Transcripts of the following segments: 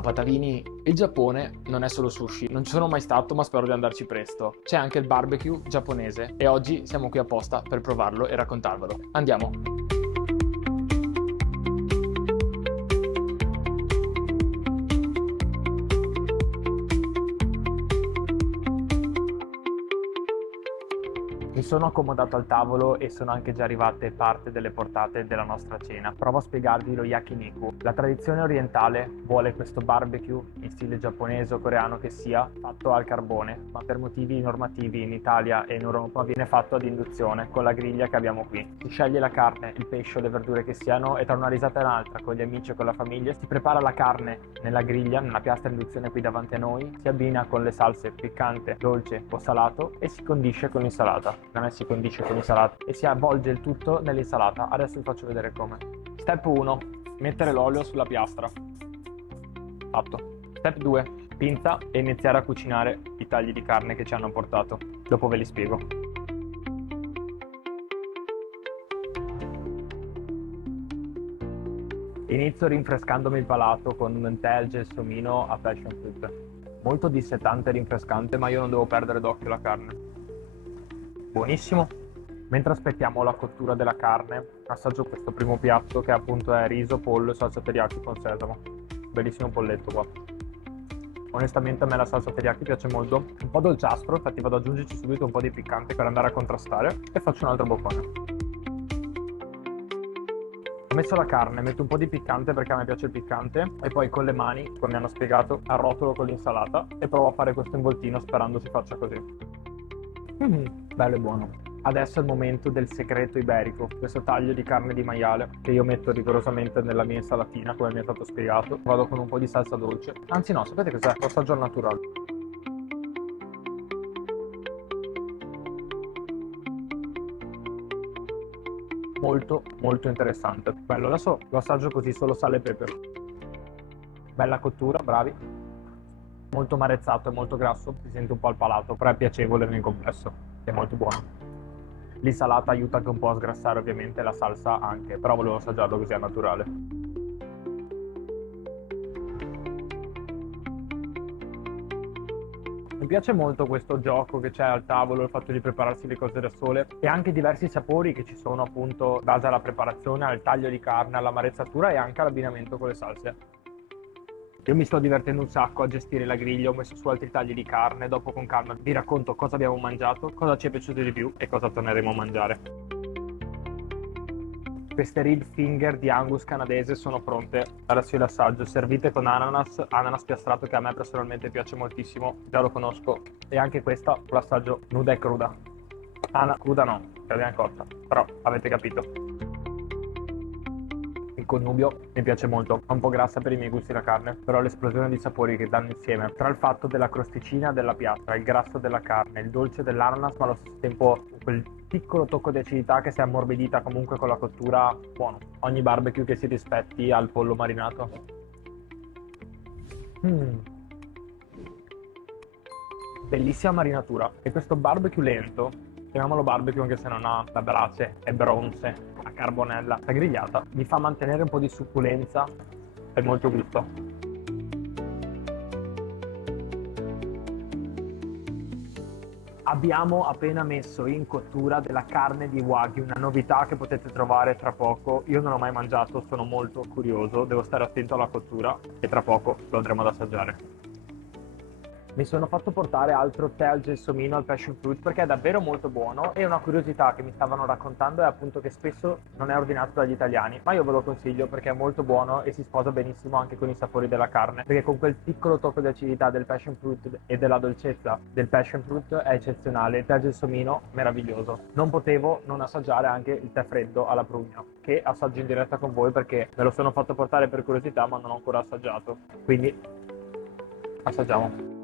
Ciao Patavini, il Giappone non è solo sushi, non ci sono mai stato ma spero di andarci presto. C'è anche il barbecue giapponese e oggi siamo qui apposta per provarlo e raccontarvelo. Andiamo! Mi sono accomodato al tavolo e sono anche già arrivate parte delle portate della nostra cena. Provo a spiegarvi lo yakiniku. La tradizione orientale vuole questo barbecue in stile giapponese o coreano che sia fatto al carbone, ma per motivi normativi in Italia e in Europa viene fatto ad induzione con la griglia che abbiamo qui. Si sceglie la carne, il pesce o le verdure che siano e tra una risata e un'altra con gli amici e con la famiglia si prepara la carne nella griglia, nella piastra a induzione qui davanti a noi, si abbina con le salse piccante, dolce o salato e si condisce con l'insalata. Da me si condisce con l'insalata e si avvolge il tutto nell'insalata. Adesso vi faccio vedere come. Step 1: mettere l'olio sulla piastra. Fatto. Step 2: pinza e iniziare a cucinare i tagli di carne che ci hanno portato. Dopo ve li spiego. Inizio rinfrescandomi il palato con un Entel gelsomino a passion fruit. Molto dissetante e rinfrescante, ma io non devo perdere d'occhio la carne. Buonissimo. Mentre aspettiamo la cottura della carne, assaggio questo primo piatto che appunto è riso, pollo e salsa teriyaki con sesamo. Bellissimo polletto qua. Onestamente a me la salsa teriyaki piace molto, un po' dolciastro, infatti vado ad aggiungerci subito un po' di piccante per andare a contrastare e faccio un altro boccone. Ho messo la carne, metto un po' di piccante perché a me piace il piccante e poi con le mani, come mi hanno spiegato, arrotolo con l'insalata e provo a fare questo involtino sperando si faccia così. Bello e buono. Adesso è il momento del segreto iberico, questo taglio di carne di maiale che io metto rigorosamente nella mia insalatina come mi è stato spiegato. Vado con un po' di salsa dolce, anzi no, sapete cos'è? Lo assaggio al naturale. Molto molto interessante. Bello, adesso lo assaggio così, solo sale e pepe. Bella cottura, bravi. Molto marezzato e molto grasso, si sente un po' al palato, però è piacevole nel complesso, è molto buono. L'insalata aiuta anche un po' a sgrassare ovviamente, la salsa anche, però volevo assaggiarlo così è naturale. Mi piace molto questo gioco che c'è al tavolo, il fatto di prepararsi le cose da sole e anche diversi sapori che ci sono appunto in base alla preparazione, al taglio di carne, alla marezzatura e anche all'abbinamento con le salse. Io mi sto divertendo un sacco a gestire la griglia, ho messo su altri tagli di carne, dopo con calma vi racconto cosa abbiamo mangiato, cosa ci è piaciuto di più e cosa torneremo a mangiare. Queste rib finger di Angus canadese sono pronte, adesso io le assaggio, servite con ananas piastrato che a me personalmente piace moltissimo, già lo conosco, e anche questa l'assaggio nuda e cruda. Cruda no, che l'abbiamo cotta, però avete capito. Il connubio mi piace molto, è un po' grassa per i miei gusti la carne, però l'esplosione di sapori che danno insieme tra il fatto della crosticina della piastra, il grasso della carne, il dolce dell'ananas, ma allo stesso tempo quel piccolo tocco di acidità che si è ammorbidita comunque con la cottura, buono. Ogni barbecue che si rispetti al pollo marinato. Bellissima marinatura. E questo barbecue lento, chiamiamolo barbecue anche se non ha la brace, è bronze, a carbonella, la grigliata, mi fa mantenere un po' di succulenza e molto gusto. Abbiamo appena messo in cottura della carne di Wagyu, una novità che potete trovare tra poco. Io non l'ho mai mangiato, sono molto curioso, devo stare attento alla cottura e tra poco lo andremo ad assaggiare. Mi sono fatto portare altro tè al gelsomino al passion fruit perché è davvero molto buono e una curiosità che mi stavano raccontando è appunto che spesso non è ordinato dagli italiani, ma io ve lo consiglio perché è molto buono e si sposa benissimo anche con i sapori della carne, perché con quel piccolo tocco di acidità del passion fruit e della dolcezza del passion fruit è eccezionale. Il tè al gelsomino meraviglioso. Non potevo non assaggiare anche il tè freddo alla prugna, che assaggio in diretta con voi perché me lo sono fatto portare per curiosità ma non ho ancora assaggiato, quindi assaggiamo.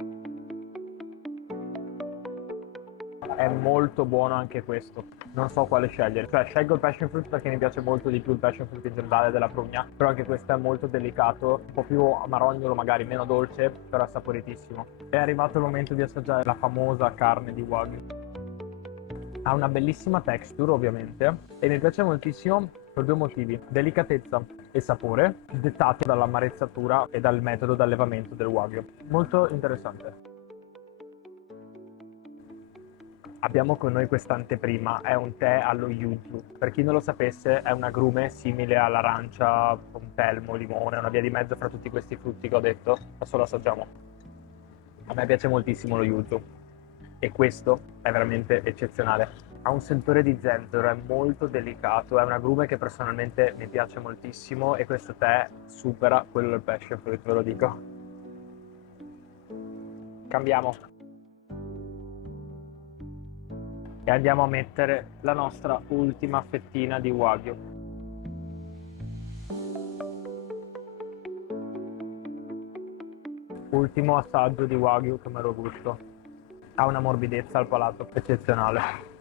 È molto buono anche questo, non so quale scegliere, cioè scelgo il passion fruit perché mi piace molto di più il passion fruit in generale della prugna, però anche questo è molto delicato, un po' più amarognolo, magari meno dolce, però è saporitissimo. È arrivato il momento di assaggiare la famosa carne di Wagyu. Ha una bellissima texture ovviamente e mi piace moltissimo per due motivi: delicatezza e sapore, dettato dall'ammarezzatura e dal metodo d'allevamento del Wagyu. Molto interessante. Abbiamo con noi questa anteprima, è un tè allo yuzu. Per chi non lo sapesse, è un agrume simile all'arancia, pompelmo, limone, una via di mezzo fra tutti questi frutti che ho detto. Adesso lo assaggiamo. A me piace moltissimo lo yuzu e questo è veramente eccezionale. Ha un sentore di zenzero, è molto delicato, è un agrume che personalmente mi piace moltissimo e questo tè supera quello del passion fruit, ve lo dico. Cambiamo. E andiamo a mettere la nostra ultima fettina di Wagyu. Ultimo assaggio di Wagyu che me lo gusto. Ha una morbidezza al palato eccezionale.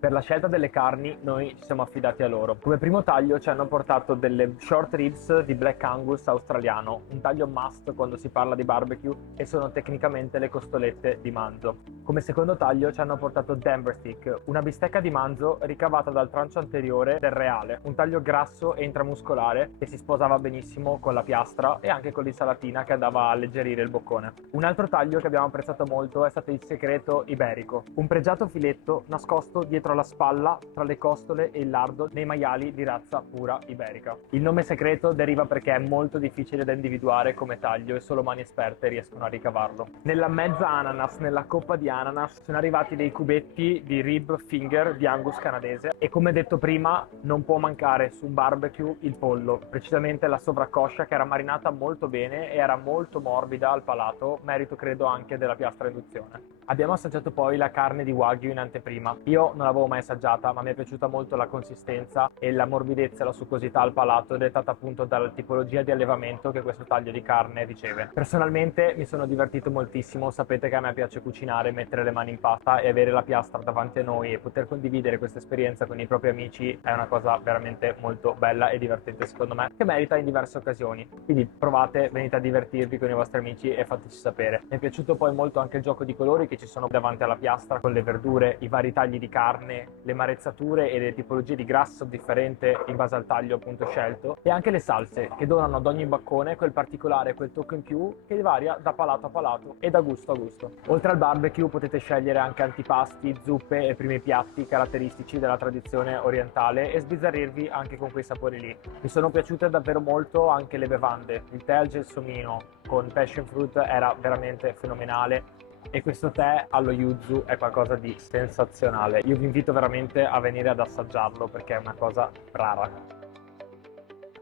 Per la scelta delle carni noi ci siamo affidati a loro. Come primo taglio ci hanno portato delle short ribs di Black Angus australiano, un taglio must quando si parla di barbecue e sono tecnicamente le costolette di manzo. Come secondo taglio ci hanno portato Denver Stick, una bistecca di manzo ricavata dal trancio anteriore del reale, un taglio grasso e intramuscolare che si sposava benissimo con la piastra e anche con l'insalatina che andava a alleggerire il boccone. Un altro taglio che abbiamo apprezzato molto è stato il segreto iberico, un pregiato filetto nascosto dietro la spalla tra le costole e il lardo nei maiali di razza pura iberica. Il nome segreto deriva perché è molto difficile da individuare come taglio e solo mani esperte riescono a ricavarlo. Nella mezza ananas, nella coppa di ananas, sono arrivati dei cubetti di rib finger di Angus canadese e come detto prima non può mancare su un barbecue il pollo, precisamente la sovraccoscia che era marinata molto bene e era molto morbida al palato, merito credo anche della piastra induzione. Abbiamo assaggiato poi la carne di Wagyu in anteprima. Io non l'avevo mai assaggiata, ma mi è piaciuta molto la consistenza e la morbidezza e la succosità al palato, dettata appunto dalla tipologia di allevamento che questo taglio di carne riceve. Personalmente mi sono divertito moltissimo, sapete che a me piace cucinare, mettere le mani in pasta e avere la piastra davanti a noi e poter condividere questa esperienza con i propri amici è una cosa veramente molto bella e divertente secondo me, che merita in diverse occasioni. Quindi provate, venite a divertirvi con i vostri amici e fateci sapere. Mi è piaciuto poi molto anche il gioco di colori che ci sono davanti alla piastra con le verdure, i vari tagli di carne, le marezzature e le tipologie di grasso differente in base al taglio appunto scelto e anche le salse che donano ad ogni baccone quel particolare, quel tocco in più che varia da palato a palato e da gusto a gusto. Oltre al barbecue potete scegliere anche antipasti, zuppe e primi piatti caratteristici della tradizione orientale e sbizzarrirvi anche con quei sapori lì. Mi sono piaciute davvero molto anche le bevande, il tè al gelsomino con passion fruit era veramente fenomenale e questo tè allo yuzu è qualcosa di sensazionale. Io vi invito veramente a venire ad assaggiarlo perché è una cosa rara.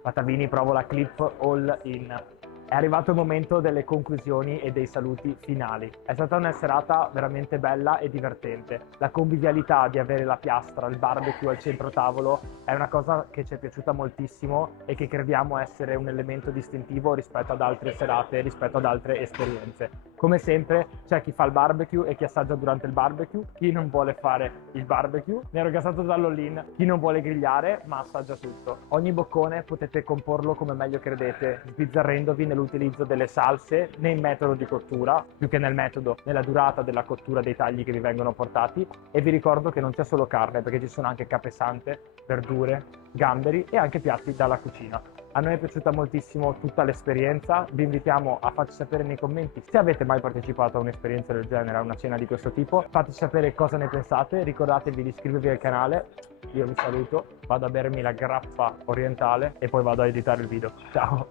Patavini, provo la clip all in. È arrivato il momento delle conclusioni e dei saluti finali. È stata una serata veramente bella e divertente. La convivialità di avere la piastra, il barbecue al centro tavolo è una cosa che ci è piaciuta moltissimo e che crediamo essere un elemento distintivo rispetto ad altre serate, rispetto ad altre esperienze. Come sempre c'è chi fa il barbecue e chi assaggia durante il barbecue, chi non vuole fare il barbecue, ne ero gasato dall'all-in, chi non vuole grigliare ma assaggia tutto. Ogni boccone potete comporlo come meglio credete, sbizzarrendovi nell'utilizzo delle salse, nel metodo di cottura, più che nel metodo, nella durata della cottura dei tagli che vi vengono portati e vi ricordo che non c'è solo carne perché ci sono anche capesante, verdure, gamberi e anche piatti dalla cucina. A noi è piaciuta moltissimo tutta l'esperienza, vi invitiamo a farci sapere nei commenti se avete mai partecipato a un'esperienza del genere, a una cena di questo tipo, fateci sapere cosa ne pensate, ricordatevi di iscrivervi al canale, io vi saluto, vado a bermi la grappa orientale e poi vado a editare il video, ciao!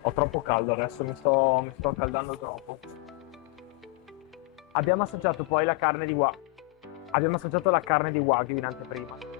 Ho troppo caldo adesso, mi sto accaldando troppo. Abbiamo assaggiato poi la carne di Wagyu in anteprima.